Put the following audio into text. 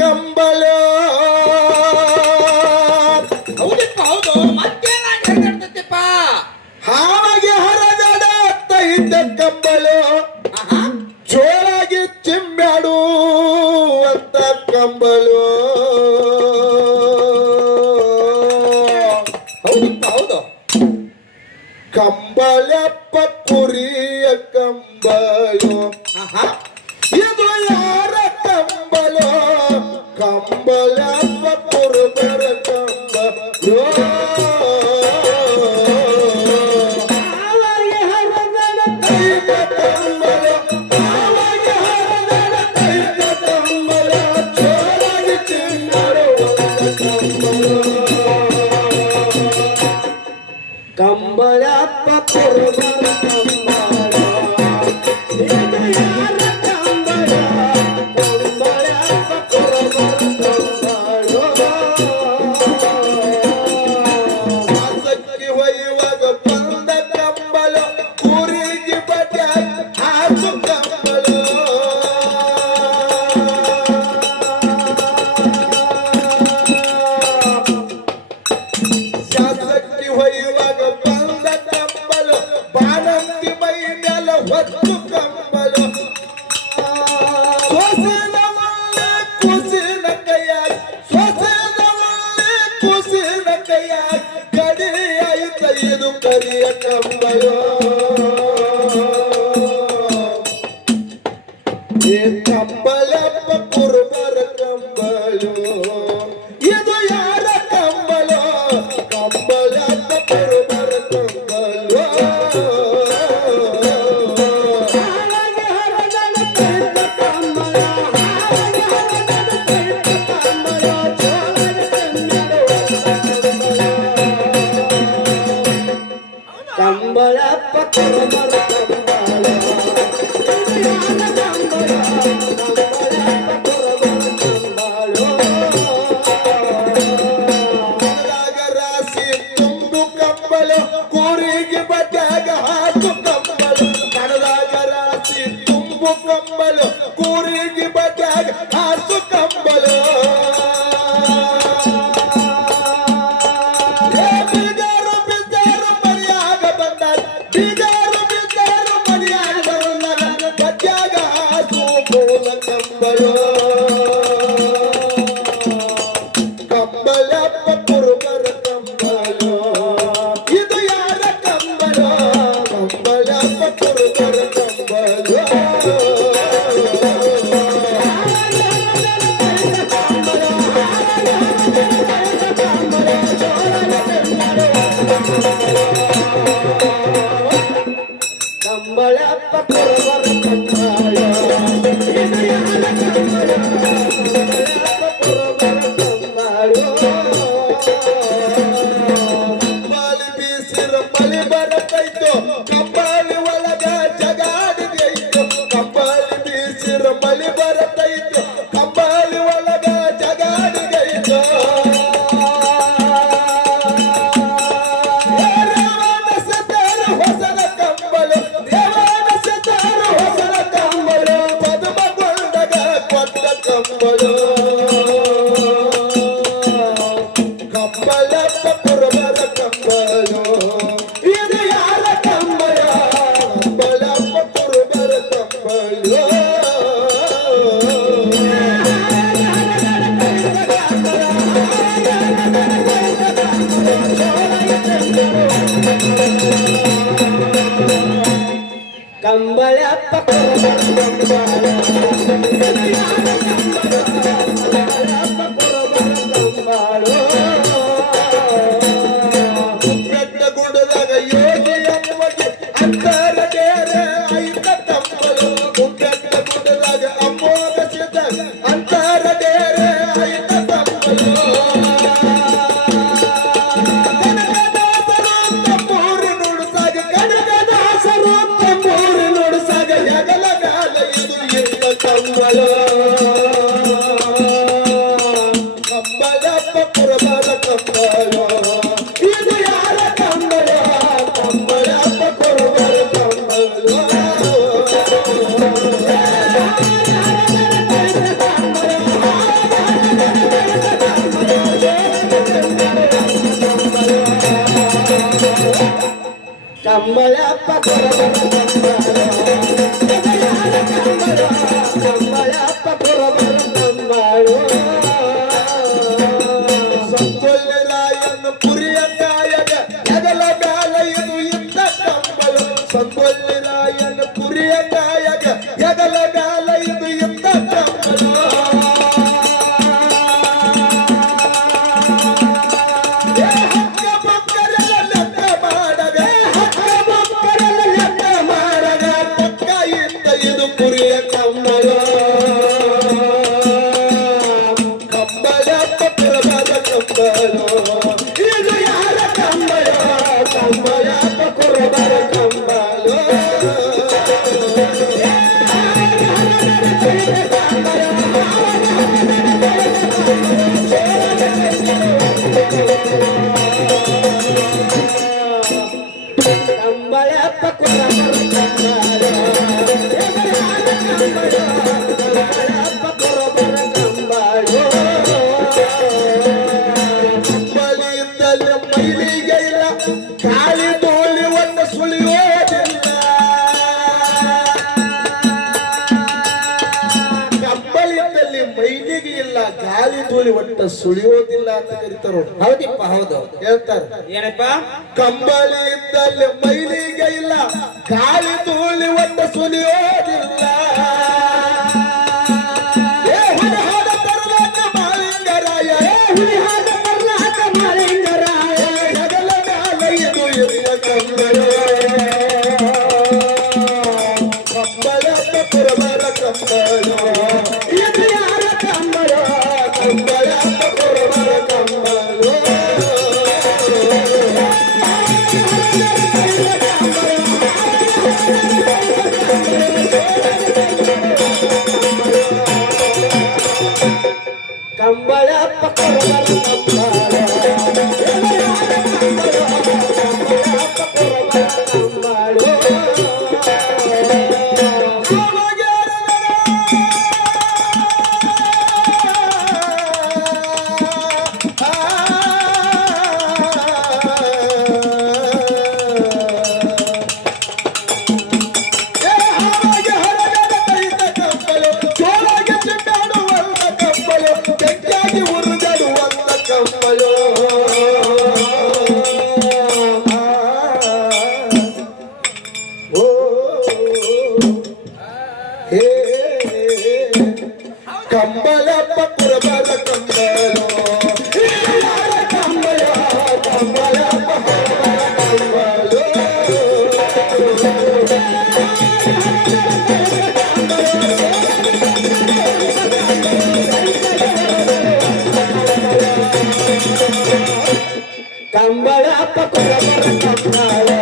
ಕಂಬಳ ಹೌದಪ್ಪ ಹೌದು ಮತ್ತೇನಾಗಿ ಹೇಳ್ತಿರ್ತಿಪ್ಪ ಹಾಗೆ ಹರದಡತೈತ ಕಂಬಳ ಜೋರಾಗಿ ಚಿಮ್ಮಾಡುವಂತ ಕಂಬಳು ಹೌದಪ್ಪ ಹೌದು ಕಂಬಳಪ್ಪ ಕುರಿಯ ಕಂಬಳು ಇದು ಯಾರ ಕಂಬಳು ಕಂಬಳಪ್ಪ ಕುರುಬರ ಕಂಬಳು ಕಂಬಳಪ್ಪ ಕುರುಬರ ಕಂಬಳ ಇದು ಯಾರ ಕಂಬಳ ಕಂಬಳಪ್ಪ ಕುರುಬರ ಕಂಬಳು ಕಂಬಳಪ್ಪ ಕುರಬರ ಕಂಬಳೋ ಕಂಬಳಪ್ಪ ಕುರಬರ ಕಂಬಳೋ ಸಂಗೊಳ್ಳಿ ರಾಯನ ಪುರಿಯ ಕಾಯಗ ಎಗಲ ಗಾಲ ಇದು ಇಂದ ಕಂಬಳು ಸಂಗೊಳ್ಳಿ ರಾಯನ ಪುರಿಯ ಕಾಯಗ ಎಗಲ ಗಾಲ ಇದು ಇಂದ ಕಂಬಳು ಇದು ಪುರಿಯ ಕಂಬಳು ಕಂಬಳಪ್ಪ ಕುರಬರ ಕಂಬಳು ಇದು ಯಾರ ಕಂಬಳು ಕಂಬಳಪ್ಪ ಕುರಬರ ಕಂಬಳು ಕಂಬಳಪ್ಪ ಕುರಬರ ಕಂಬಳು ಕಂಬಳಪ್ಪ ಕುರಬರ ಕಂಬಳು ಕಂಬಳಿಯಿಂದಲೇ ಮೈಲಿಗೆ ಇಲ್ಲ ಗಾಳಿ ಧೂಳಿ ಒಂದು ಸುಳಿಯೋದಿಲ್ಲ ಕಂಬಳಿಯಲ್ಲಿ ಮೈಲಿಗೆ ಇಲ್ಲ ಗಾಳಿ ಧೂಳಿ ಒಟ್ಟು ಸುಳಿಯೋದಿಲ್ಲ ಅಂತ ಕರೀತಾರ ಹೌದಿಪ್ಪ ಹೌದು ಹೇಳ್ತಾರೆ ಏನಪ್ಪ ಕಂಬಳಿಯಿಂದಲೇ ಮೈಲಿಗೆ ಇಲ್ಲ ಗಾಳಿ ಧೂಳಿ ಒಟ್ಟು ಸುಳಿಯೋದಿಲ್ಲ ಏ ಹುಲಿ ಹಾಡ ಬರುವಾಗ ಮಾಲಿಂಗರಾಯ ಏ ಹುಲಿ ಹಾಡ ಬರುವಾಗ ಮಾಲಿಂಗರಾಯ ಜಗಲ ಗಾಲ ಇದು ಎರಿಯ ಕಂಬಳು ಕಂಬಳಪ್ಪ ಕುರಬರ ಕಂಬಳು ಇದು ಯಾರ ಕಂಬಳು ಕಂಬಳಪ್ಪ ಕುರಬರ ಕಂಬಳು ಕಂಬಳಪ್ಪ ಕುರಬರ ಕಂಬಳು ಕಂಬಳಪ್ಪ ಕುರಬರ ಕಂಬಳು ಕಂಬಳಪ್ಪ ಕುರಬರ ಕಂಬಳು ಕಂಬಳ ಕಂಬಳಪ್ಪ ಕುರಬರ ಕಂಬಳು ಕಂಬಳಪ್ಪ ಕುರಬರ ಕಂಬಳು